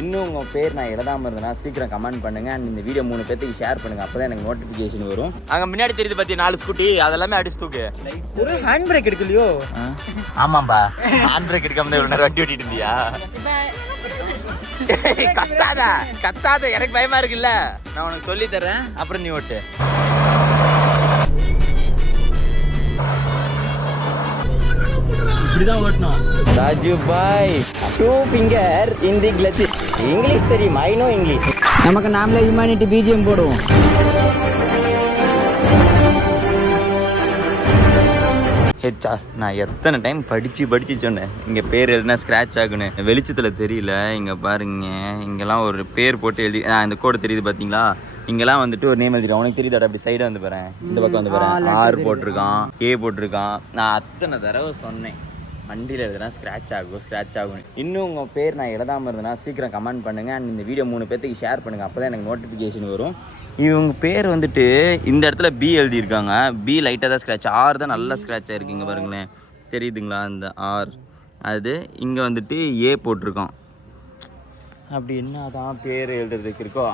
இன்னும் உங்கள் பேர் நான் எழுதாமல் இருந்தேன்னா சீக்கிரம் கமெண்ட் பண்ணுங்கள் அண்ட் இந்த வீடியோ 3 பேருக்கு ஷேர் பண்ணுங்கள். அப்போ தான் எனக்கு நோட்டிஃபிகேஷன் வரும். அங்கே முன்னாடி தெரியுது பற்றி 4 ஸ்கூட்டி அதெல்லாமே அடிச்சு தூக்கு. ஒரு ஹேண்ட் பிரேக் எடுக்கலையோ? ஆமாம்பா, ஹேண்ட் பிரேக் எடுக்காம இவ்வளோ நேரம் வண்டி ஓட்டிட்டு இருந்தியா? கத்தாத எனக்கு பயமா இருக்குல்ல. நான் உனக்கு சொல்லி தரேன், அப்புறம் நீ ஓட்டு. இப்படிதான் ஓட்டணும். ராஜு பாய் 2 finger in the clutch. English தெரியும், ஐ நோ இங்கிலீஷ். நமக்கு நாமளே ஹியூமனிட்டி பிஜிஎம் போடுவோம். ஹெச்சா நான் எத்தனை டைம் படித்து சொன்னேன் இங்கே பேர் எழுதுனா ஸ்க்ராட்ச் ஆகுன்னு. வெளிச்சத்தில் தெரியல. இங்கே பாருங்க, இங்கெல்லாம் ஒரு பேர் போட்டு எழுதி இந்த கோடு தெரியுது பார்த்தீங்களா? இங்கெல்லாம் வந்துட்டு ஒரு நேம் எழுதிருக்கான். உனக்கு தெரியுதாடா? அப்படி சைடாக வந்து பாறேன், இந்த பக்கம் வந்து பாறேன். ஆர் போட்டிருக்கான், ஏ போட்டிருக்கான். நான் அத்தனை தடவை சொன்னேன் வண்டியில் எழுதுனா ஸ்க்ராட்ச் ஆகும். இன்னும் உங்கள் பேர் நான் எழுதாமல் இருந்தேன்னா சீக்கிரம் கமெண்ட் பண்ணுங்கள் அண்ட் இந்த வீடியோ 3 பேருக்கு ஷேர் பண்ணுங்கள். அப்போ தான் எனக்கு நோட்டிஃபிகேஷன் வரும். இவங்க பேர் வந்துட்டு இந்த இடத்துல பி எழுதியிருக்காங்க. பி லைட்டாக தான் ஸ்க்ராட்ச், ஆர் தான் நல்லா ஸ்க்ராட்ச் ஆகிருக்குங்க பாருங்களேன், தெரியுதுங்களா? அந்த ஆர் அது இங்கே வந்துட்டு ஏ போட்டிருக்கோம். அப்படி என்ன தான் பேர் எழுதுறதுக்கு இருக்கோ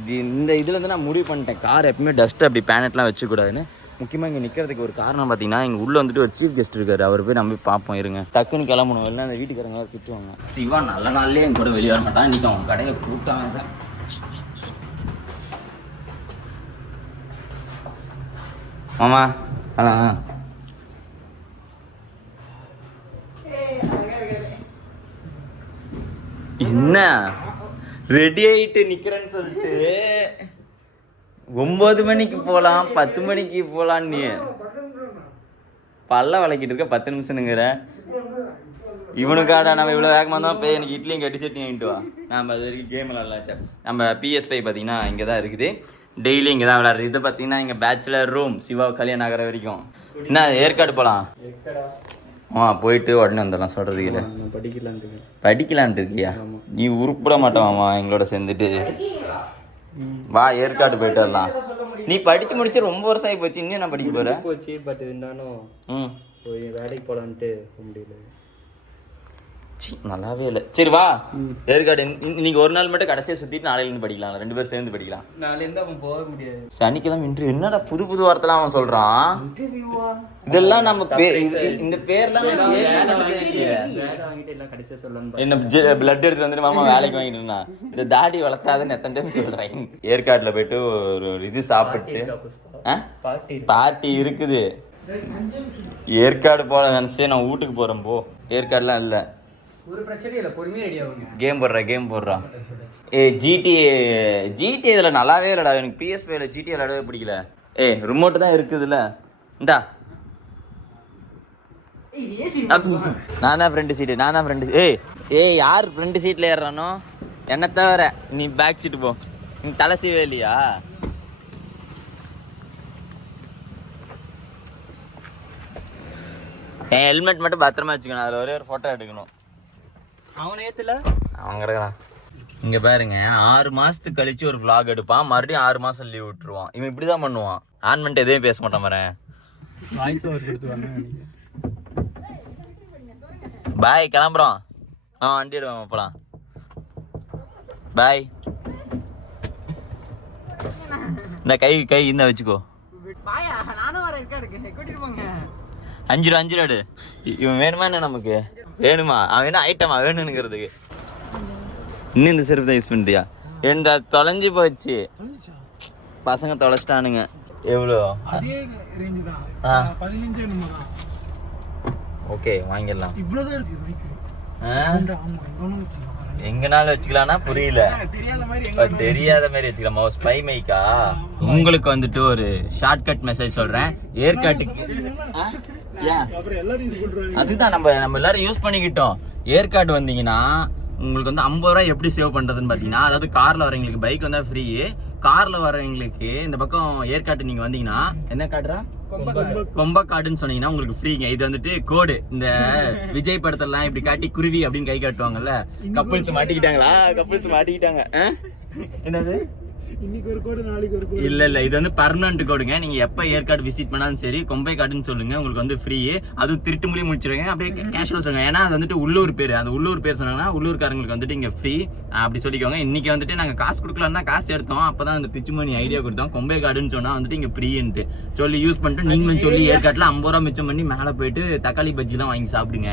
இது இந்த இதில் வந்து நான் முடிவு பண்ணிட்டேன், கார் எப்பவுமே டஸ்ட்டு அப்படி பேனட்லாம் வச்சுக்கூடாதுன்னு. முக்கியமாக இங்கே நிற்கிறதுக்கு ஒரு காரணம் பார்த்தீங்கன்னா, இங்கே உள்ளே வந்துட்டு ஒரு சீஃப் கெஸ்ட் இருக்காரு. அவர் போய் நம்ம போய் பார்ப்போம் இருங்க. டக்குன்னு கிளம்பணும், இல்லைன்னா அந்த வீட்டுக்காரங்க திட்டுவாங்க. சிவா நல்ல நாள்லேயே என் கூட வெளியே வர மாட்டான், இன்றைக்கி அவன் கடையில் கூட்டாங்க. மாமா என்ன ரெடி ஆகிட்டு நிற்கிறேன்னு சொல்லிட்டு 9 மணிக்கு போகலாம் 10 மணிக்கு போகலாம். நீ பல்ல வளைக்கிட்டு இருக்க 10 நிமிஷம்னுங்கிற. இவனுக்காடா நம்ம இவ்வளோ வேகமாக தான் போய் எனக்கு இட்லியும் கட்டி சட்னி வாங்கிட்டு வா. நம்ம அது வரைக்கும் கேம் விளாட்லாச்சா. நம்ம PS5 பார்த்தீங்கன்னா இங்கே தான் இருக்குது, டெய்லி இங்கே தான் விளாட்றது. இது பார்த்தீங்கன்னா இங்கே பேச்சுலர் ரூம், சிவா கல்யாணம் ஆகிற வரைக்கும். என்ன ஏற்காடு போகலாம்? போயிட்டு உடனே வந்துடலாம். சொல்கிறது இல்லை, படிக்கலான்ட்டு இருக்கியா? நீ உருப்பிட மாட்டோமாம்மா எங்களோட சேர்ந்துட்டு. வா ஏற்காடு போயிட்டு வரலாம். நீ படித்து முடிச்சு ரொம்ப வருஷம் ஆகி போச்சு, இன்னும் நான் படிக்க போகிறேன் போச்சு. பட் இருந்தாலும் வேலைக்கு போகலான்ட்டு முடியல. நல்லாவே இல்லை. சரி வா ஏற்காடு. இன்னைக்கு ஒரு நாள் மட்டும் கடைசியாக சுற்றிட்டு நாளையிலேருந்து படிக்கலாம், 2 பேரும் சேர்ந்து படிக்கலாம். நாளையிலேருந்து அவன் போக முடியாது. சனிக்கிழமை இன்டர்வியூ. என்னடா புது வார்த்தைலாம் அவன் சொல்கிறான். இதெல்லாம் நம்ம இந்த பேர்லாம் என்ன பிளட் எடுத்துட்டு வந்துட்டு மாமா வேலைக்கு வாங்கிட்டுனா இந்த தாடி வளர்த்தாதுன்னு எத்தனை டைம் சொல்கிறேன். ஏற்காட்டில் போயிட்டு ஒரு இது சாப்பிட்டு பார்ட்டி இருக்குது. ஏற்காடு போல நினச்சி நான் வீட்டுக்கு போகிறேன். போ ஏற்காடுலாம் இல்லை, ஒரு பிரச்சனை இல்லை, பொறுமையாக ரெடி ஆகுங்க. கேம் போடுறான். ஜிடிஏ இதில் நல்லாவே இல்லைடா. எனக்கு PS5 ஜிடிஏ விளையாடவே பிடிக்கல. ரிமோட்டு தான் இருக்குதுல்ல. இந்தா நான் தான் ஃப்ரெண்டு சீட்டு. யார் ஃப்ரெண்டு சீட்டில் ஏறுறானோ என்னை தவிர. நீ பேக் சீட்டு போ. நீ தலை சீவே இல்லையா? என் ஹெல்மெட் மட்டும் பத்திரமா வச்சுக்கணும், அதில் ஒரே ஒரு ஃபோட்டோ எடுக்கணும். அவனை ஏத்துல அவன் கிடக்குறான். இங்கே பாருங்க, 6 மாதத்துக்கு கழிச்சு ஒரு vlog எடுப்பான், மறுபடியும் 6 மாதம் லீவ் விட்டுருவான். இவன் இப்படி தான் பண்ணுவான். ஆன் பண்ணிட்டு எதையும் பேச மாட்டான். வரேன் பாய், கிளம்புறோம். வண்டி எடுவாங்க போலாம். பாய். இந்த கை இந்த வச்சுக்கோ. 5 ரூபா எடு. இவன் வேணுமா என்ன? நமக்கு வேணுமா? அவன் என்ன ஐட்டமா வேணுங்கிறதுக்கு? இன்னும் இந்த செருப்பு தான் யூஸ் பண்ணுறியா? இந்த தொலைஞ்சி போச்சு, பசங்க தொலைச்சிட்டானுங்க. எவ்வளோ? ஓகே வாங்கிடலாம். எங்கனாலும் வச்சுக்கலாம்னா புரியல, தெரியாத மாதிரி வச்சுக்கலாமா? ஸ்பை மைக்கா? உங்களுக்கு வந்துட்டு ஒரு ஷார்ட்கட் மெசேஜ் சொல்றேன். ஏற்காட்டுக்கு அதுதான் நம்ம எல்லாரும் யூஸ் பண்ணிக்கிட்டோம். ஏற்காடு வந்தீங்கன்னா உங்களுக்கு வந்து 50 ரூபாய் எப்படி சேவ் பண்றதுன்னு பாத்தீங்கன்னா, அதாவது கார்ல வரவங்களுக்கு பைக் வந்தா ஃப்ரீ, கார்ல வரவங்களுக்கு இந்த பக்கம் ஏற்காட்டு நீங்க வந்தீங்கன்னா என்ன காட்டுறா? கொம்ப காடுன்னு சொன்னீங்கன்னா உங்களுக்கு ஃப்ரீங்க. இது வந்துட்டு கோடு. இந்த விஜய் படத்தெல்லாம் இப்படி காட்டி குருவி அப்படின்னு கை காட்டுவாங்கல்ல. கப்பிள்ஸ் மாட்டிக்கிட்டாங்களா? கப்பிள்ஸ் மாட்டிக்கிட்டாங்க. என்னது இல்ல இது வந்து பர்மனன்ட் கோடுங்க. நீங்க எப்ப ஏற்காடு விசிட் பண்ணாலும் சரி கொம்பை காடுன்னு சொல்லுங்க, உங்களுக்கு வந்து ஃப்ரீ. அதுவும் திருட்டு மொழி முடிச்சிருங்க, அப்படியே கேஷுவல் சொல்லுங்க. ஏன்னா அது வந்துட்டு உள்ளூர் பேர், அந்த உள்ளூர் பேர் சொன்னாங்கன்னா உள்ளூர்காரங்களுக்கு வந்துட்டு இங்க ஃப்ரீ அப்படி சொல்லிக்கோங்க. இன்னைக்கு வந்துட்டு நாங்க காசு கொடுக்கலாம்னா காசு எடுத்தோம், அப்பதான் அந்த பிச்சு மணி ஐடியா கொடுத்தோம். கொம்பை காடுன்னு சொன்னா வந்துட்டு இங்க ஃப்ரீன்ட்டு சொல்லி யூஸ் பண்ணிட்டு நீங்களும் சொல்லி ஏற்காட்டுல 50 ரூபா மிச்சம் பண்ணி மேல போயிட்டு தக்காளி பஜ்ஜி எல்லாம் வாங்கி சாப்பிடுங்க.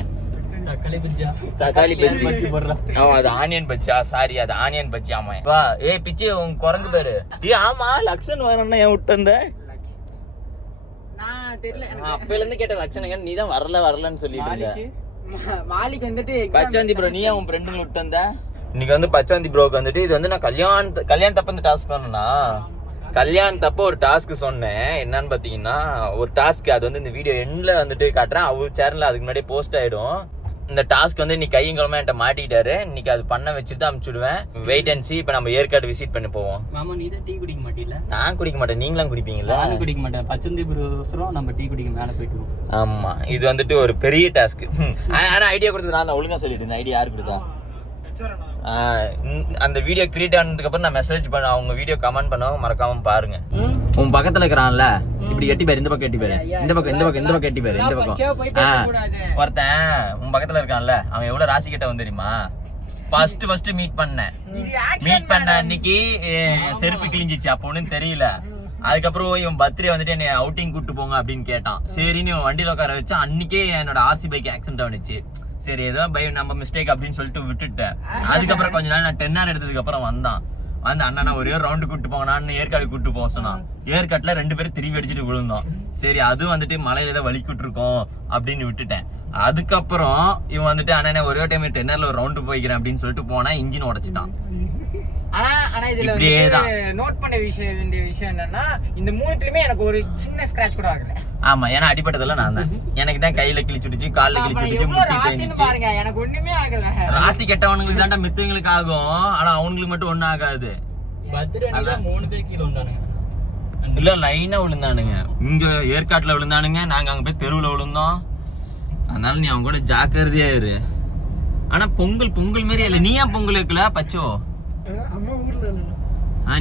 தக்காளி பஜ்ஜி போடுறோம். அது ஆனியன் பஜ்ஜியா? சாரி, அது ஆனியன் பஜ்ஜி. ஆமா வா. ஏய் பிச்சி, உன் குரங்கு பேரு? ஆமா லக்ஷன் வரணும்னா ஏன் விட்டு வந்த? நான் தெரியல, அப்பையில இருந்து கேட்ட லக்ஷன் நீ தான் வரலன்னு சொல்லிட்டு இருந்த. மாலிக் வந்துட்டு பச்சவந்தி ப்ரோ, நீ உன் ஃப்ரெண்டுங்களை விட்டு வந்த? இன்னைக்கு வந்து பச்சவந்தி ப்ரோக்கு வந்துட்டு இது வந்து நான் கல்யாணத்தப்ப இந்த டாஸ்க் சொன்னா, கல்யாணத்தப்போ ஒரு டாஸ்க் சொன்னேன். என்னன்னு பாத்தீங்கன்னா ஒரு டாஸ்க், அது வந்து இந்த வீடியோ எண்ட்ல வந்துட்டு காட்டுறேன். அவர் சேனல்ல அதுக்கு முன்னாடியே போஸ்ட் ஆயிடும். இந்த டாஸ்க் வந்து இன்னைக்கு கையும் கிழமை என்கிட்ட மாட்டிக்கிட்டாரு. இன்னைக்கு அது பண்ண வச்சுட்டு அனுப்பிச்சுடுவேன். Wait and C. இப்போ நம்ம ஏற்காடு விசிட் பண்ணி போவோம். மாமா நீ தான் டீ குடிக்க மாட்டீங்களா? நான் குடிக்க மாட்டேன், நீங்களாம் குடிப்பீங்களா? நானும் குடிக்க மாட்டேன். பச்சந்தி ப்ரோஸரும் நம்ம டீ குடிக்க மேலே போயிட்டு. ஆமா, இது வந்துட்டு ஒரு பெரிய டாஸ்க். ஆனா ஐடியா கொடுத்தது நான் தான். ஒழுங்கா சொல்லிட்டு இருந்தேன். ஐடியா யாரு கொடுத்தா? அந்த வீடியோ கிரியேட் ஆனதுக்கு அப்புறம் நான் மெசேஜ் பண்ண, அவங்க வீடியோ கமெண்ட் பண்ணவங்க மறக்காம பாருங்க. உன் பக்கத்துல இருக்கிறான்ல, இப்படி எட்டி பேரு, இந்த பக்கம் எட்டி பேரு, இந்த பக்கம் எட்டி பேரு, இந்த பக்கம். ஒருத்தன் உன் பக்கத்துல இருக்கான்ல, அவன் எவ்வளவு ராசி கிட்ட வந்து தெரியுமா? ஃபர்ஸ்ட் மீட் பண்ண அன்னைக்கு செருப்பு கிழிஞ்சிச்சு, அப்ப ஒண்ணும் தெரியல. அதுக்கப்புறம் இவன் பர்த்டே வந்துட்டு என்னை அவுட்டிங் கூட்டு போங்க அப்படின்னு கேட்டான். சரின்னு இவன் வண்டியில உட்கார வச்சா. அன்னைக்கே என்னோட ஆர்சி பைக் ஆக்சிடென்ட் ஆனிச்சு. சரி ஏதோ நம்ம மிஸ்டேக் அப்படின்னு சொல்லிட்டு விட்டுட்டேன். அதுக்கப்புறம் கொஞ்ச நாள் நான் 10 hour எடுத்ததுக்கு அப்புறம் வந்தான். வந்து அண்ணா ஒரே ரவுண்டு கூட்டு போங்கன்னு ஏற்காடு கூட்டு போக சொன்னான். ஏற்காட்டுல 2 பேரும் திரும்பி அடிச்சுட்டு விழுந்தோம். சரி அதுவும் வந்துட்டு மலையில ஏதோ வலிக்கிட்டு இருக்கோம் அப்படின்னு விட்டுட்டேன். அதுக்கப்புறம் இவன் வந்துட்டு அண்ணா ஒரே டைம் 10 hour ஒரு ரவுண்டு போய்க்கிறேன் அப்படின்னு சொல்லிட்டு போனா இன்ஜின் உடைச்சிட்டான். ஆனா இதுல நோட் பண்ண வேண்டிய விஷயம் என்னன்னா, இந்த மூணுத்துலயுமே எனக்கு ஒரு சின்ன ஸ்கிராட்ச் கூட ஆகல. ஆமா, ஏன்னா அடிபட்டதெல்லாம் நான் தான். எனக்கு தான் கையில கிழிச்சுடுச்சு, கால்ல கிழிச்சுடுச்சு, முட்டி தேஞ்சிச்சு. பாருங்க, எனக்கு ஒண்ணுமே ஆகல. ராசி கெட்டவனுங்களுக்கு தாண்டா மித்தவங்களுக்கு ஆகும், ஆனா அவங்களுக்கு மட்டும் ஒண்ணும் ஆகாது. பர்த்டே 3 பேர் கீழ வந்தானுங்க. இல்ல லைனா விழுந்தானுங்க. இங்க ஏற்காட்டுல விழுந்தானுங்க, நாங்க அங்க போய் தெருவுல விழுந்தோம். அதனால நீ அவங்க கூட ஜாக்கிரதையா இரு. ஆனா பொங்கல் மாரி இல்ல. நீ ஏன் பொங்கல் வைக்கல பச்சோ?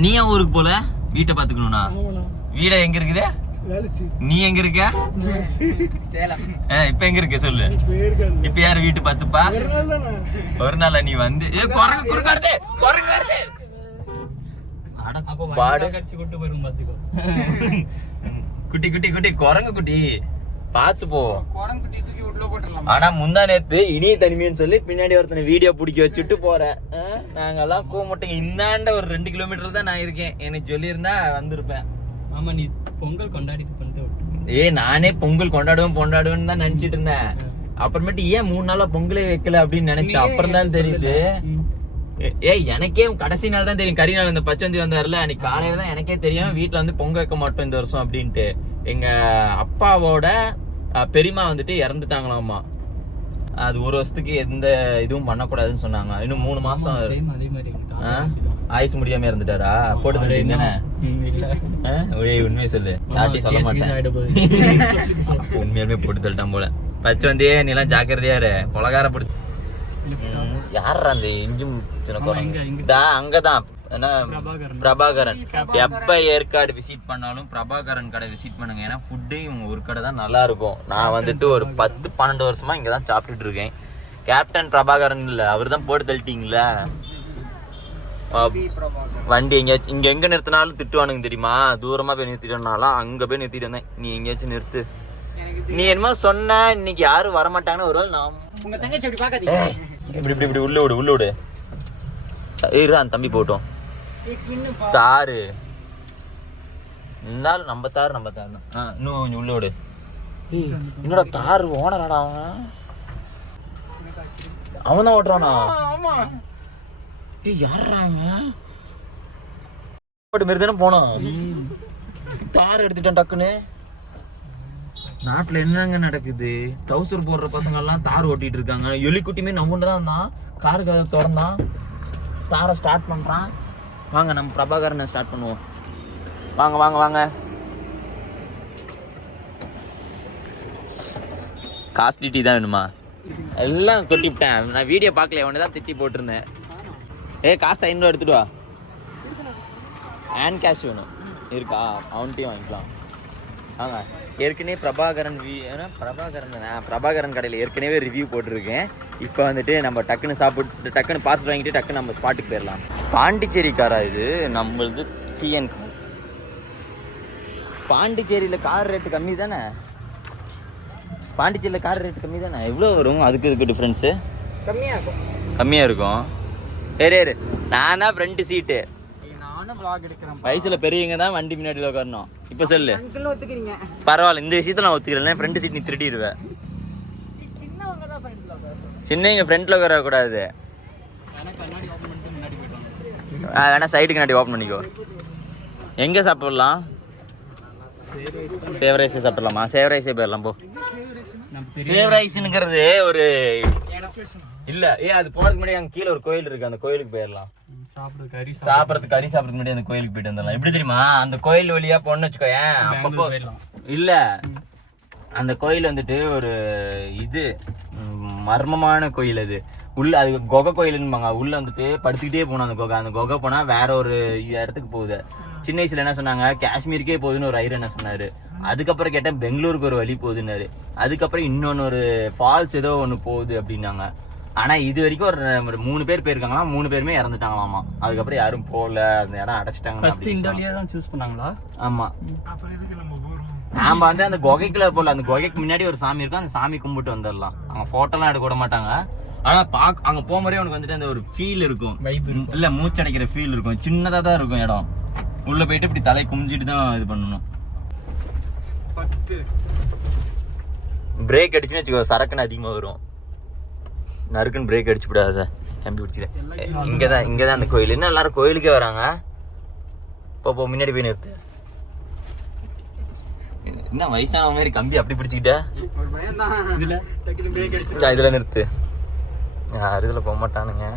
நீ ஏன் ஊருக்கு போல? வீட்டை பாத்துக்கணும்னா? வீட எங்க இருக்குது? நீ எங்க இருக்க? இப்ப எங்க இருக்க சொல்லு. இப்ப யாரு வீட்டு பாத்துப்பா? ஒரு நாள் நீ வந்து குரங்கு வருது. குட்டி குரங்கு குட்டி பாத்து போ. ஆனா முந்தா நேத்து இனிய தனிமைன்னு சொல்லி பின்னாடி ஒருத்தனை வீடியோ பிடிக்க வச்சுட்டு போறேன். நாங்கெல்லாம் போக மாட்டோங்க. இந்தாண்ட ஒரு 2 கிலோமீட்டர் தான் நான் இருக்கேன். எனக்கு சொல்லியிருந்தா வந்திருப்பேன். ஆமா, நீ பொங்கல் கொண்டாடிட்டு நானே பொங்கல் கொண்டாடுவேன்னு தான் நினைச்சிட்டு இருந்தேன். அப்புறமேட்டு ஏன் 3 நாளா பொங்கலே வைக்கல அப்படின்னு நினைச்சேன். அப்புறம் தான் தெரியுது. எனக்கே கடைசி நாள் தான் தெரியும். கறி நாள் இந்த பச்சந்தி வந்தாருல, அன்னைக்கு காலையில தான் எனக்கே தெரியும் வீட்டுல வந்து பொங்கல் வைக்க மாட்டோம் இந்த வருஷம் அப்படின்ட்டு. எங்க அப்பாவோட பெரியமா வந்துட்டு இறந்துட்டாங்களாமா. அது 1 வருஷத்துக்கு எந்த இதுவும் பண்ணக்கூடாதுன்னு சொன்னாங்க. இன்னும் 3 மாசம் ஆயுசு முடியாம இறந்துட்டாரா? போட்டு தள்ளிட்டீங்க. உண்மையை சொல்லு, யார்ட்டையும் சொல்ல மாட்டேன். உண்மையாலுமே போட்டு தள்ளிட்டான் போல. பச்சை வந்தே நீ எல்லாம் ஜாக்கிரதையா இரு. கொலகார பிடிச்சி யாரா அந்த இஞ்சும் அங்கதான் பிரபாகரன். எப்ப ஏற்காடு விசிட் பண்ணாலும் பிரபாகரன் கடை விசிட் பண்ணுங்க. ஏன்னா ஃபுட்டு இவங்க ஒரு கடை தான் நல்லா இருக்கும். நான் வந்துட்டு ஒரு 10-12 வருஷமா இங்கதான் சாப்பிட்டுட்டு இருக்கேன். கேப்டன் பிரபாகரன் இல்ல, அவர் தான் போட்டு தள்ளிட்டீங்களா? வண்டி இங்க எங்க நிறுத்தினாலும் திட்டுவானுங்க தெரியுமா? தூரமா போய் நிறுத்திட்டோம்னாலும் அங்க போய் நிறுத்திட்டு வந்தேன். நீ எங்கேயாச்சும் நிறுத்து. நீ என்னமோ சொன்ன இன்னைக்கு யாரும் வரமாட்டாங்கன்னு ஒரு நான் உங்க தங்கச்சி அப்படி பாக்காதீங்க. இப்படி உள்ள விடு. அந்த தம்பி போட்டோம் தாரு. இருந்தாலும் நம்ம தாரு தான். இன்னும் கொஞ்சம் உள்ள விடு. என்னோட தாரு ஓனராடா அவன் தான் ஓட்டுறானா? யாரா மாரி தானே போனோம். தார் எடுத்துட்டேன் டக்குன்னு. நாட்டுல என்னங்க நடக்குது? டவுசர் போடுற பசங்க எல்லாம் தார் ஓட்டிட்டு இருக்காங்க. எலிக்குட்டியுமே நம்ம தான் தான் காருக்கு திறந்தான், தாரை ஸ்டார்ட் பண்றான். வாங்க நம்ம பிரபாகரனை ஸ்டார்ட் பண்ணுவோம். வாங்க காஸ்ட்லி டீ தான் வேணுமா? எல்லாம் கொட்டிவிட்டேன். நான் வீடியோ பார்க்கல, அவனை தான் திட்டி போட்டிருந்தேன். காசு 500 எடுத்துட்டு வா. ஹேண்ட் கேஷ் வேணும் இருக்கா? அவன்கிட்டையும் வாங்கிக்கலாம். ஆங்க ஏற்கனவே பிரபாகரன் கடையில் ஏற்கனவே ரிவ்யூ போட்டிருக்கேன். இப்போ வந்துட்டு நம்ம டக்குன்னு சாப்பிட்டு டக்குன்னு பார்சல் வாங்கிட்டு டக்குன்னு நம்ம ஸ்பாட்டுக்கு போயிடலாம். பாண்டிச்சேரி காரா இது? நம்மளது டிஎன் கார். பாண்டிச்சேரியில் கார் ரேட்டு கம்மி தானே? பாண்டிச்சேரியில் கார் ரேட்டு கம்மி தானே? எவ்வளோ வரும்? அதுக்கு இதுக்கு டிஃப்ரென்ஸு கம்மியாக இருக்கும். சரி நான் தான் ஃப்ரண்ட் சீட்டு. நானும் vlog எடுக்கிறேன். வயசில் பெரியவங்க தான் வண்டி முன்னாடி உட்காரணும். இப்போ சொல்லு. அங்கிள் ஒத்துக்கிறீங்க? பரவாயில்ல, இந்த விஷயத்த நான் ஒத்துக்கிறேன். ஃப்ரண்ட் சீட் நீ திருடிடுவேன். சின்னவங்க தான் ஃப்ரெண்ட்ல உட்காருவாங்க. சின்னவங்க ஃப்ரண்ட்டில் உட்காரக்கூடாது. கண்ணாடி ஓப்பன் பண்ணிட்டு முன்னாடி போயிட்டாங்க. வேணா சைடுக்கு கண்ணாடி ஓப்பன் பண்ணிக்கோ. எங்கே சாப்பிடலாம்? சேவ் ரைஸே சாப்பிடலாமா? சேவ் ரைஸே போயிடலாம் போ. சேவ் ரைஸ்னுங்கிறது ஒரு இல்லை. அது போகிறதுக்கு முன்னாடி அங்கே கீழே ஒரு கோயில் இருக்குது. அந்த கோயிலுக்கு போயிடலாம். சாப்பிட்றதுக்கு கறி சாப்பிட்றதுக்கு முன்னாடி அந்த கோயிலுக்கு போயிட்டு வந்துடலாம். எப்படி தெரியுமா? அந்த கோயில் வழியாக போன்னு வச்சுக்கோயேன். அப்பப்போ இல்லை, அந்த கோயில் வந்துட்டு ஒரு இது மர்மமான கோயில். அது உள்ள அது குகை கோயிலுன்னுபாங்க. உள்ள வந்துட்டு படுத்துக்கிட்டே போகணும். அந்த குகை போனால் வேற ஒரு இடத்துக்கு போகுது. சின்ன வயசுல என்ன சொன்னாங்க, காஷ்மீருக்கே போகுதுன்னு ஒரு ஐயர் என்ன சொன்னாரு. அதுக்கப்புறம் கேட்டேன் பெங்களூருக்கு ஒரு வழி போகுதுன்னாரு. அதுக்கப்புறம் இன்னொன்று ஒரு ஃபால்ஸ் ஏதோ ஒன்று போகுது அப்படின்னாங்க. ஆனால் இது வரைக்கும் ஒரு 3 பேர் போயிருக்காங்களாம். 3 பேருமே இறந்துட்டாங்களாமா. அதுக்கப்புறம் யாரும் போகல, அந்த இடம் அடைச்சிட்டாங்க. ஆமா, நாம வந்து அந்த குகைக்குள்ள போகல. அந்த குகைக்கு முன்னாடி ஒரு சாமி இருக்கும். அந்த சாமி கும்பிட்டு வந்துடலாம். அங்கே ஃபோட்டோலாம் எடுக்க விட மாட்டாங்க. ஆனால் அங்கே போகும்போதே உனக்கு வந்துட்டு அந்த ஒரு ஃபீல் இருக்கும். இல்லை, மூச்சடைக்கிற ஃபீல் இருக்கும். சின்னதாக தான் இருக்கும் இடம். உள்ளே போயிட்டு இப்படி தலை குமிஞ்சிட்டு தான் இது பண்ணணும். பிரேக் அடிச்சுன்னு வச்சுக்கோ, சரக்குன்னு அதிகமாக வரும். நறுக்குன்னு பிரேக் அடிச்சு விடாத, கம்பி பிடிச்சிக்கிறேன். இங்கே தான் அந்த கோயில். என்ன எல்லாரும் கோயிலுக்கே வராங்க? இப்போ முன்னாடி போய் நிறுத்து. என்ன வயசான மாதிரி கம்பி அப்படி பிடிச்சிக்கிட்ட? இதில் நிறுத்து. யார் இதில் போக மாட்டானுங்க.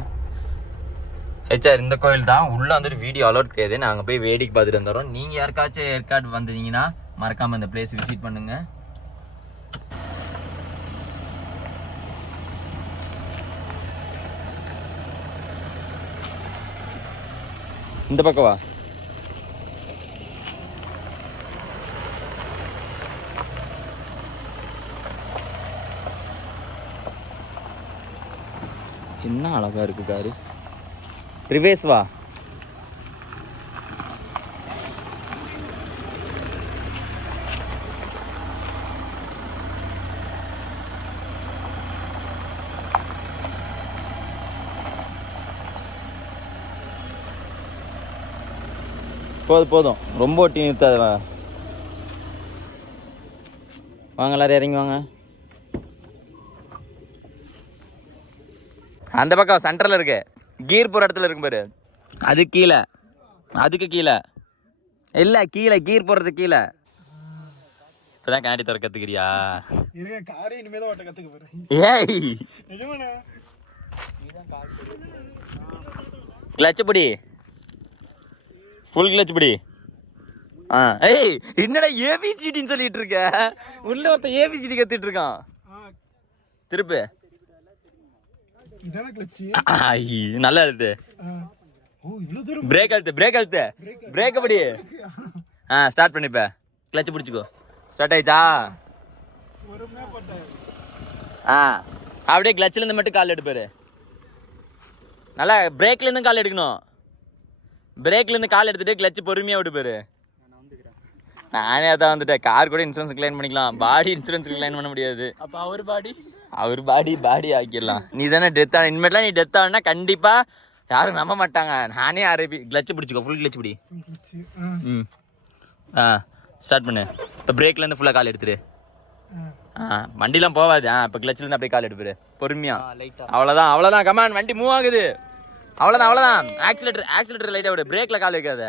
ஹெச்ஆர் இந்த கோயில் தான். உள்ளே வந்துட்டு வீடியோ அலோட் கிடையாது. நாங்கள் போய் வேடிக்கை பார்த்துட்டு வந்துடுறோம். நீங்கள் யாருக்காச்சும் ஏற்காடு வந்தீங்கன்னா மறக்காமல் இந்த பிளேஸ் விசிட் பண்ணுங்க. இந்த பக்கம் வா. என்ன அழகா இருக்கு காரு. ரிவேஸ் வா. போதும் ரொம்ப ஒட்டி நிறுத்தாத. வாங்க எல்லாரும் இறங்கி வாங்க. அந்த பக்கம் சென்டரில் இருக்கு, கீர் போகிற இடத்துல இருக்கும் பாரு. அது கீழே, அதுக்கு கீழே இல்லை, கீழே கீர் போடுறதுக்கு கீழே. இப்போதான் கண்ணாடி தர கற்றுக்கிறியா? ஏய் கிளச்சு பிடி, ஃபுல் கிளச் பிடி. ஏய் என்னடா ஏபிசிடின்னு சொல்லிட்டு இருக்க? உள்ள ஒருத்த ஏபிசிடி கத்திட்டு இருக்கான். திருப்பு. நல்லா இருக்கு. பிரேக் அழுத்து, பிரேக் படி. ஸ்டார்ட் பண்ணிப்ப. கிளச் பிடிச்சிக்கோ. ஸ்டார்ட் ஆயிடுச்சா? அப்படியே கிளச்சில் இருந்து மட்டும் கால் எடுப்பாரு. நல்லா பிரேக்ல இருந்து கால் எடுக்கணும். பிரேக்ல இருந்து கால் எடுத்துட்டு கிளச்சு பொறுமையா விடுப்பாரு. நானே அதான் வந்துட்டேன். கார் கூட இன்சூரன்ஸ் கிளைம் பண்ணிக்கலாம், பாடி இன்சூரன்ஸ் கிளைம் பண்ண முடியாது. அப்போ அவர் பாடி ஆக்கிடலாம். நீ தானே டெத் ஆன, இனிமேட்லாம் நீ டெத் ஆனா கண்டிப்பா யாரும் நம்ப மாட்டாங்க. நானே கிளச்சு பிடிச்சிக்கோ, ஃபுல் கிளச் பிடி. ஸ்டார்ட் பண்ணு. இப்போ பிரேக்ல இருந்து ஃபுல்லா கால் எடுத்துரு. வண்டிலாம் போகாது. இப்போ கிளச்சில இருந்து அப்படியே கால் எடுப்பாரு பொறுமையா. அவ்வளோதான் கமான். வண்டி மூவ் ஆகுது. அவ்வளோதான். ஆக்சிலேட்டர் லைட்டாக விடு. பிரேக்ல கால் வைக்காத.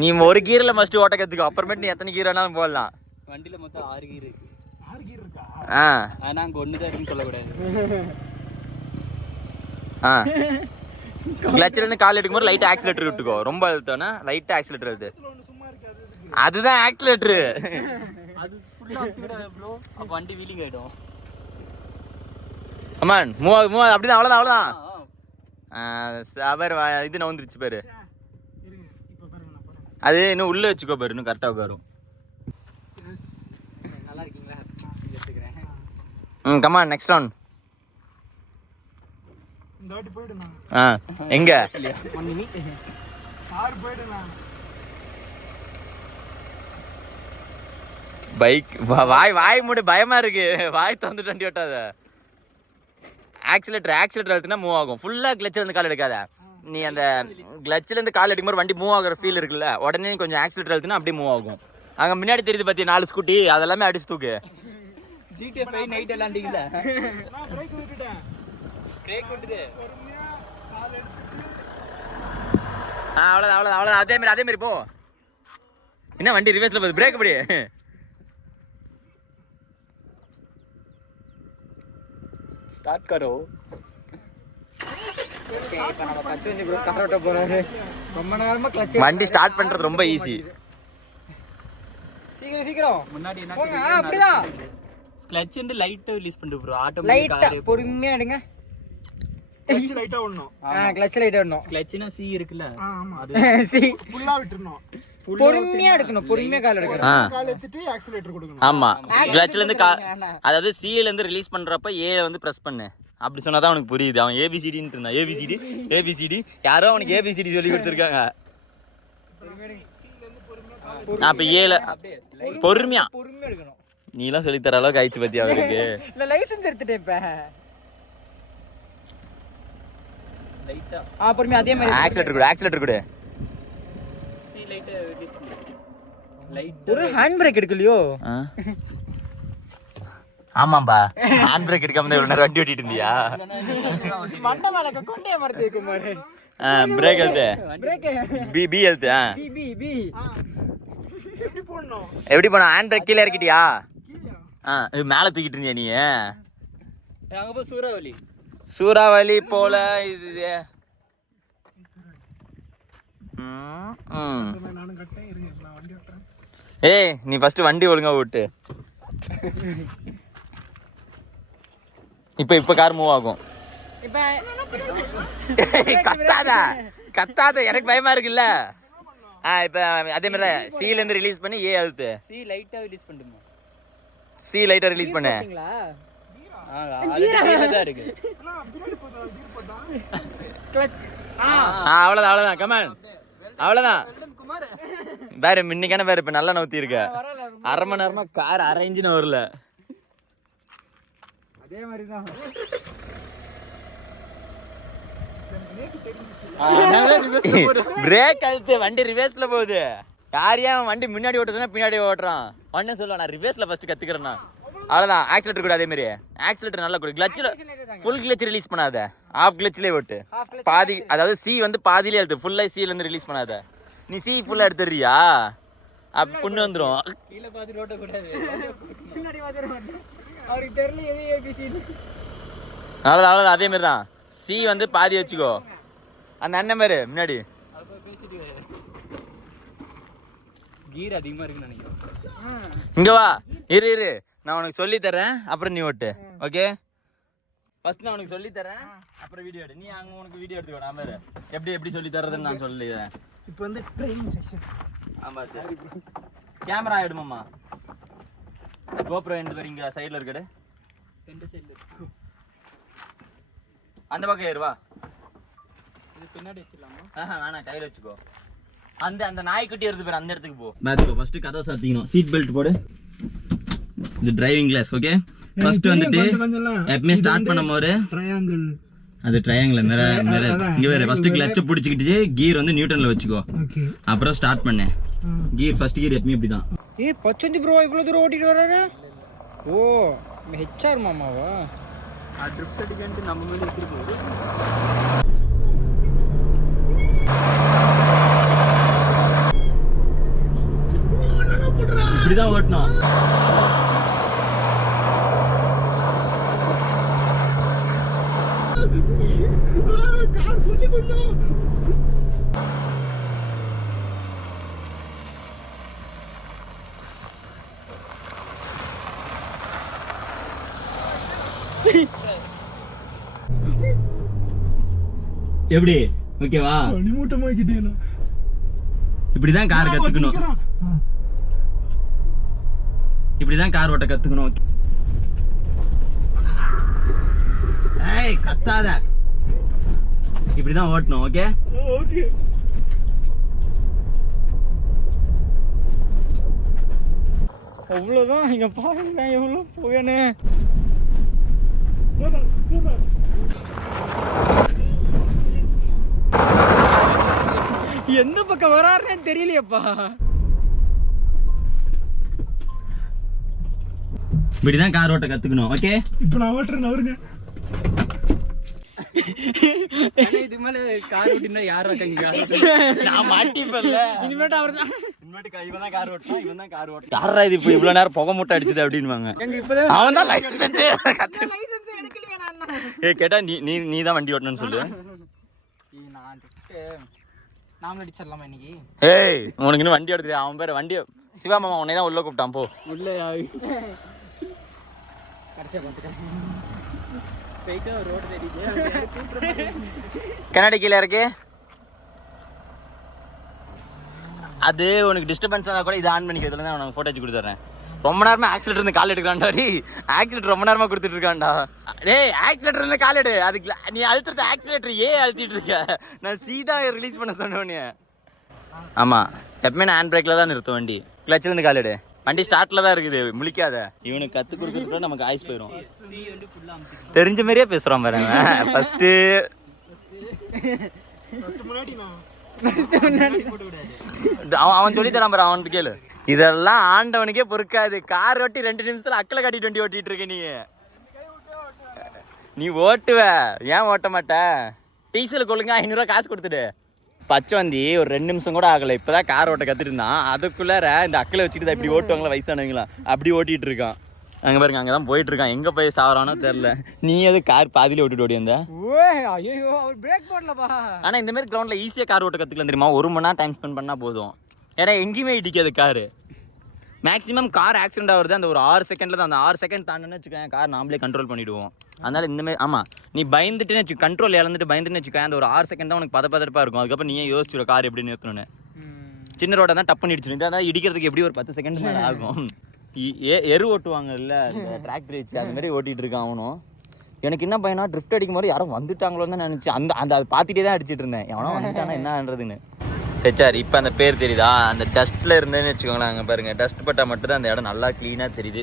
நீ ஒரு கீரில் ஃபர்ஸ்ட் ஓட்ட கற்றுக்கோ, அப்புறமேட்டு நீ எத்தனை கீர் வேணாலும் போடலாம். வண்டியில் மொத்தம் 6 கீர் இருக்கு. 6 கீர் இருக்கா? ஆனால் அங்கே 1 தான் இருக்குன்னு சொல்லக்கூடாது. கிளச்சில் இருந்து கால் எடுக்கும்போது லைட்டாக ஆக்சிலேட்டர் விட்டுக்கோ. ரொம்ப அழுத்தோன்னா லைட்டாக ஆக்சிலேட்டர் அழுத்து. அதுதான் ஆக்சிலேட்டரு. அது ஃபுல்லாக ப்ரோ. அப்போ வண்டி வீலிங் ஆகிடும். அம்மான் மூவ் ஆகுது. அப்படிதான். அவ்வளோதான். அவர் இது நவுந்துருச்சு பாரு. இருங்க இப்போ பாருங்க நான் போறேன். அது இன்னும் உள்ளே வச்சுக்கோ பாரு, இன்னும் கரெக்டாக உட்காரும். நல்லா இருக்கீங்களா? எடுத்துக்கிறேன். Come on next round. இந்த வாட்டி போயிடுண்ணா. எங்க 1 minute. 6 போயிடுண்ணா. பைக் வாய் மூடு, பயமா இருக்கு. வாய் திறந்து வண்டி ஓட்டாத. ஆக்சிலேட்டர் அழுத்தினா மூவ் ஆகும். ஃபுல்லாக கிளச்சில் இருந்து கால் எடுக்காத. நீ அந்த கிளச்சில் இருந்து கால் எடுக்கும்போது வண்டி மூவ் ஆகிற ஃபீல் இருக்குல்ல, உடனே கொஞ்சம் ஆக்சிலேட்டர் அழுத்தினா அப்படியே மூவ் ஆகும். அங்கே முன்னாடி தெரியுது பார்த்தியா 4 ஸ்கூட்டி, அதெல்லாமே அடிச்சு தூக்கு. GTA 5 நைட் விளாண்டிங்கல. நான் பிரேக் விட்டுட்டேன். பிரேக் விட்டுட்டு பொறுமையா கால் எடுத்துட்டு அவ்வளோதான் அதே மாதிரி போ. என்ன வண்டி ரிவர்ஸில் போகுது, பிரேக் படி. ஸ்டார்ட் கரோ. இப்போ நம்ம கிளட்ச் வந்து ப்ரோ கார் ஓட்ட போறாரு. ரொம்ப நேரமா கிளட்ச். வண்டி ஸ்டார்ட் பண்ணுறது ரொம்ப ஈஸி. சீக்கிரம் முன்னாடி என்ன போங்க. அப்படிதான் கிளட்ச் வந்து லைட்டா ரிலீஸ் பண்ணு ப்ரோ. லைட்டா ஆட்டோமேட்டிக் பொறுமையா எடுங்க. கிளட்ச் லைட்டா ஓடணும். கிளட்ச் லைட்டா வரணும். கிளட்ச்னா சி இருக்குல்ல, ஆமா. அது ஃபுல்லா விட்டுறணும். பொறுமையா எடுக்கணும். பொறுமையா கால் எடுக்கணும். கால் எடுத்துட்டு ஆக்சிலேட்டர் கொடுக்கணும். ஆமா, கிளச்ல இருந்து அதாவது சில இருந்து ரிலீஸ் பண்றப்ப ஏ வந்து பிரஸ் பண்ணு. அப்படி சொன்னாதான் அவனுக்கு புரியுது. அவன் ஏபிசிடின்னு இருந்தான். ஏபிசிடி யாரோ அவனுக்கு ஏபிசிடி சொல்லி கொடுத்துருக்காங்க. அப்ப ஏல பொறுமையா எடுக்கணும். நீ எல்லாம் சொல்லி தர அளவுக்கு ஆயிடுச்சு பத்தியா அவருக்கு. இல்ல லைசென்ஸ் எடுத்துட்டேன் இப்ப. லைட்டா பொறுமையா அதே மாதிரி ஆக்சிலேட்டர் கொடு. சி லைட்டா ரிலீஸ் பண்ணு. லைட் ஒரு ஹேண்ட் பிரேக் எடுக்கலையோ? ஆமாம்பா, ஹேண்ட் பிரேக் எடுக்காம தான் இவ்வளவு நேரம் வண்டி ஓட்டிட்டு இருந்தியா? மண்டை மேல கொண்டே மரத்து இருக்கு பாரு. பிரேக் எழுத்து பிரேக் பி எழுத்து. பி பி எப்படி போடணும்? எப்படி போன? ஹேண்ட் பிரேக் கீழே இறக்கிட்டியா? கீழயா? இது மேல தூக்கிட்டு இருந்தியா நீ? அங்க போ சூறாவளி. சூறாவளி போல இது. நானும் கட்டேன். இருங்க நான் வண்டி ஓட்டுறேன். ஏய் நீ ஃபர்ஸ்ட் வண்டி ஒழுங்கா ஓட்டு. இப்ப கார் மூவ் ஆகும். இப்ப கத்தாத எனக்கு பயமா இருக்குல்ல. இப்ப அதே மாதிரி சில இருந்து ரிலீஸ் பண்ணி ஏ அழுத்து. சி லைட்டா ரிலீஸ் பண்ணுமா. சி லைட்டா ரிலீஸ் பண்ணு. தான் இருக்கு. அண்ணா பின்னாடி போதா கீர் போட்டா. கிளட்ச். அவ்வளவுதான் கமான். அவ்வளவுதான் குமார் வேற இன்னைக்கான வேற இப்ப நல்லா நவுத்தி இருக்க. அரை மணி நேரமா கார் அரை இன்ஜின் வரல. அதே மாதிரி தான். பிரேக் அழுத்து, வண்டி ரிவர்ஸ்ல போகுது. யாரையா வண்டி முன்னாடி ஓட்ட சொன்னா பின்னாடி ஓட்டுறான். உடனே சொல்லுவா நான் ரிவர்ஸ்ல ஃபர்ஸ்ட் கத்துக்கிறேன்னா. அவ்வளவுதான். ஆக்சிலேட்டர் கூட அதே மாதிரி ஆக்சிலேட்டர் நல்லா கொடு. கிளட்ச்ல ஃபுல் கிளட்ச் ரிலீஸ் பண்ணாத, ஆஃப் கிளட்ச்லயே ஓட்டு. பாதி அதாவது சி வந்து பாதியிலே எடுத்து, ஃபுல்லா சில இருந்து ரிலீஸ் பண்ணாத. நீ சி ஃபுல்லா எடுத்துறியா அப்ப புண்ணு வந்துரும். கீழ பாதி ரோட்ட கூடாது. பின்னாடி வந்துரும். அவருக்கு தெரியல எது ஏபிசிடி. அவ்வளவுதான் அதே மாதிரி தான். சி வந்து பாதி வச்சுக்கோ. அந்த அண்ணன் மாதிரி முன்னாடி அப்ப பேசிட்டு கீர் அதிகமா இருக்குன்னு நினைக்கிறேன். இங்க வா, இரு நான் உனக்கு சொல்லி தரேன், அப்புறம் நீ ஓட்டு. ஓகே ஃபர்ஸ்ட் நான் உனக்கு சொல்லி தரேன், அப்புறம் வீடியோ எடு. நீ அங்க உனக்கு வீடியோ எடுத்துக்கோ. நான் வேற எப்படி சொல்லி தர்றதுன்னு நான் சொல்லிடுறேன். இப்போ வந்து ட்ரெயின் செக்ஷன். ஆமா சரி. கேமரா எடுமாமா. கோப்ரோ எண்ட் வரை இங்க சைடுல இருக்கடு. ரெண்டு சைடுல இருக்கு. அந்த பக்கம் ஏறு வா. இது பின்னாடி வச்சிடலாமா? வேணாம் கையில வச்சுக்கோ. அந்த நாய்க்குட்டி எடுத்து போய் அந்த இடத்துக்கு போ. பாத்துக்கோ ஃபர்ஸ்ட் கதவை சாத்திக்கணும். சீட் பெல்ட் போடு. இது டிரைவிங் கிளாஸ். ஓகே ஃபர்ஸ்ட் வந்துட்டு எப்பவுமே ஸ்டார்ட் பண்ணும்போது ட்ரையாங்கிள். அது ட்ரையாங்கிள் மேல இங்க வேற ஃபர்ஸ்ட் கிளட்ச் பிடிச்சிக்கிட்டு கியர் வந்து நியூட்டன்ல வச்சுக்கோ. ஓகே அப்புறம் ஸ்டார்ட் பண்ணு. கியர் ஃபர்ஸ்ட் கியர் எப்பவுமே இப்படிதான். பச்சந்தி ப்ரோ இவ்வளவு தூரம் ஓட்டிட்டு வராரு. ஓ ஹெச்ஆர் மாமாவா? ட்ரிப்ட் அடிக்கன்ட்டு நம்ம மேல எடுத்துட்டு போகுது. இப்படிதான் ஓட்டணும். கார் சொல்லி கொண்டோம். எப்படி ஓகேவா? பனிமூட்டமாக்கிட்டேன். இப்படிதான் கார் கத்துக்கணும். இப்படிதான் கார் ஓட்ட கத்துக்கணும். ஏய் கத்தாத. இப்படிதான் ஓட்டணும். Okay okay. அவ்வளோதான். இங்க பாருங்க எவ்வளோ போயனே. எந்த பக்கம் வராருன்னே தெரியலையப்பா. இப்படிதான் கார் ஓட்ட கத்துக்கணும். ஓகே இப்போ நான் ஓட்டுறேன் அவருங்க. இது மேல கார் ஓட்டினா யார் இருக்காங்க? நான் மாட்டிப்பல்ல. இனிமேட்டு அவர் தான். இவன் தான் கார் ஓட்டணும். இவன் தான் கார் ஓட்டணும். யாரா இது இப்போ இவ்வளவு நேரம் புகை மூட்டை அடிச்சது அப்படின்வாங்க. எங்க இப்பதான் அவன் தான் லைசென்ஸ் லைசென்ஸ் எடுக்கலையா நான்? ஏய் கேட்டா நீ தான் வண்டி ஓட்டணும்னு சொல்லு. நான் நாம அடிச்சிடலாமா இன்னைக்கு? ஏய் உனக்கு இன்னும் வண்டி ஓடுது. அவன் பேர் வண்டி சிவா மாமா உன்னை தான் உள்ள கூப்பிட்டான் போ. உள்ள கடைசியா பார்த்துக்கிறேன். ஸ்ட்ரைட்டா ரோடு தெரியுது. கண்ணாடி கீழே இருக்கு. அது உனக்கு டிஸ்டர்பன்ஸ் ஆனால் கூட இதை ஆன் பண்ணிக்கிறதுல தான் உனக்கு ஃபோட்டோ வச்சு கொடுத்துட்றேன். ரொம்ப நேரமா ஆக்சிலேட்டர் இருந்து கால் எடுக்கிறான்டா. ஆக்சிலேட்டர் ரொம்ப நேரமா கொடுத்துட்டு இருக்கான்டா. டேய் ஆக்சிலேட்டர் இருந்து கால் எடு. அதுக்கு நீ அழுத்துறது ஆக்சிலேட்டர் அழுத்திட்டு இருக்க. நான் சீதா ரிலீஸ் பண்ண சொன்னோன்னே. ஆமாம் எப்பவுமே நான் ஹேண்ட் பிரேக்கில் தான் நிறுத்தும் வண்டி. கிளச்சில் இருந்து கால் எடு. வண்டி ஸ்டார்ட்ல தான் இருக்குது. முழிக்காத. இவனுக்கு கற்றுக் கொடுக்குறதுக்குள்ள நமக்கு ஆயுஸ் போயிடும். தெரிஞ்ச மாதிரியே பேசுகிறான் பாருங்க. ஃபஸ்ட்டு முன்னாடி நான் அவன் சொல்லி தரான் பாரு. அவனுக்கு கேளு. இதெல்லாம் ஆண்டவனுக்கே பொறுக்காது. கார் ஓட்டி 2 நிமிஷத்துல அக்கலை காட்டிட்டு வண்டி ஓட்டிட்டு இருக்க நீ ஓட்டுவ. ஏன் ஓட்ட மாட்ட? டீசல் கொள்ளுங்க 500 ரூபா காசு கொடுத்துடு. பச்சை வந்தி ஒரு 2 நிமிஷம் கூட ஆகலை. இப்போதான் கார் ஓட்ட கற்றுட்டு இருந்தான். அதுக்குள்ளார இந்த அக்கலை வச்சுட்டு இப்படி ஓட்டுவாங்களா வயசானவங்களா அப்படி ஓட்டிட்டு இருக்கான். அங்கே பாருங்க அங்கே தான் போயிட்டு இருக்கான். எங்கே போய் சாவறானோ தெரில. நீ எது கார் பாதியில ஓட்டிட்டு ஓடி வந்த? ஐயோ அவர் பிரேக் போடலப்பா. ஆனால் இந்த மாதிரி கிரவுண்டில் ஈஸியாக கார் ஓட்ட கற்றுக்கலாம் தெரியுமா? 1 மணி நேரம் டைம் ஸ்பெண்ட் பண்ணால் போதும். ஏன்னா எங்கேயுமே இடிக்காது காரு. மேக்ஸிமம் கார் ஆக்சிடென்ட் ஆகுறது அந்த ஒரு 6 செகண்டில் தான். அந்த 6 செகண்ட் தாண்டன்னு வச்சுக்கோங்க கார் நாமளே கண்ட்ரோல் பண்ணிவிடுவோம். அதனால் இந்தமாதிரி ஆமாம் நீ பயந்துட்டுன்னு வச்சு கண்ட்ரோல் இழந்துட்டு பயந்துட்டுன்னு வச்சுக்கோங்க அந்த ஒரு 6 செகண்ட் தான் உனக்கு பதப்பதப்பாக இருக்கும். அதுக்கப்புறம் நீயே யோசிச்சுடும் கார் எப்படி நிறுத்தணும்னு. சின்ன ரோட்டை தான் டப்புன்னு இடிச்சிடும். இதான் இடிக்கிறதுக்கு எப்படி ஒரு 10 செகண்ட் மேலே ஆகும். எரு ஓட்டுவாங்கல்ல டிராக்டர் வச்சு அந்த மாதிரி ஓட்டிகிட்டு இருக்கான் அவனும். எனக்கு என்ன பையனா ட்ரிஃப்ட் அடிக்கும் போது யாரும் வந்துட்டாங்களோன்னு தான் நினச்சி அந்த அதை பார்த்துட்டே தான் அடிச்சிட்டு இருந்தேன். எவனோ வந்துட்டானா என்னன்றதுன்னு. ஹெச்ஆர் இப்போ அந்த பேர் தெரியுதா? அந்த டஸ்ட்டில் இருந்தேன்னு வச்சுக்கோங்களேன். அங்கே பாருங்கள் டஸ்ட் பட்டால் மட்டும்தான் அந்த இடம் நல்லா க்ளீனாக தெரியுது.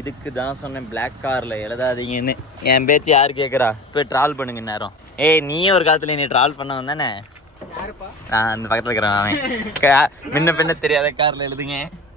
இதுக்கு தான் சொன்னேன் பிளாக் காரில் எழுதாதீங்கன்னு. என் பேச்சு யார் கேட்குறா? போய் ட்ராவல் பண்ணுங்க நேரம். ஏய் நீயே ஒரு காலத்தில் நீ ட்ராவல் பண்ணவன் தானே? யாருப்பா? அந்த பக்கத்தில் இருக்கிறேன் அவன். முன்ன பின்ன தெரியாத காரில் எழுதுங்க.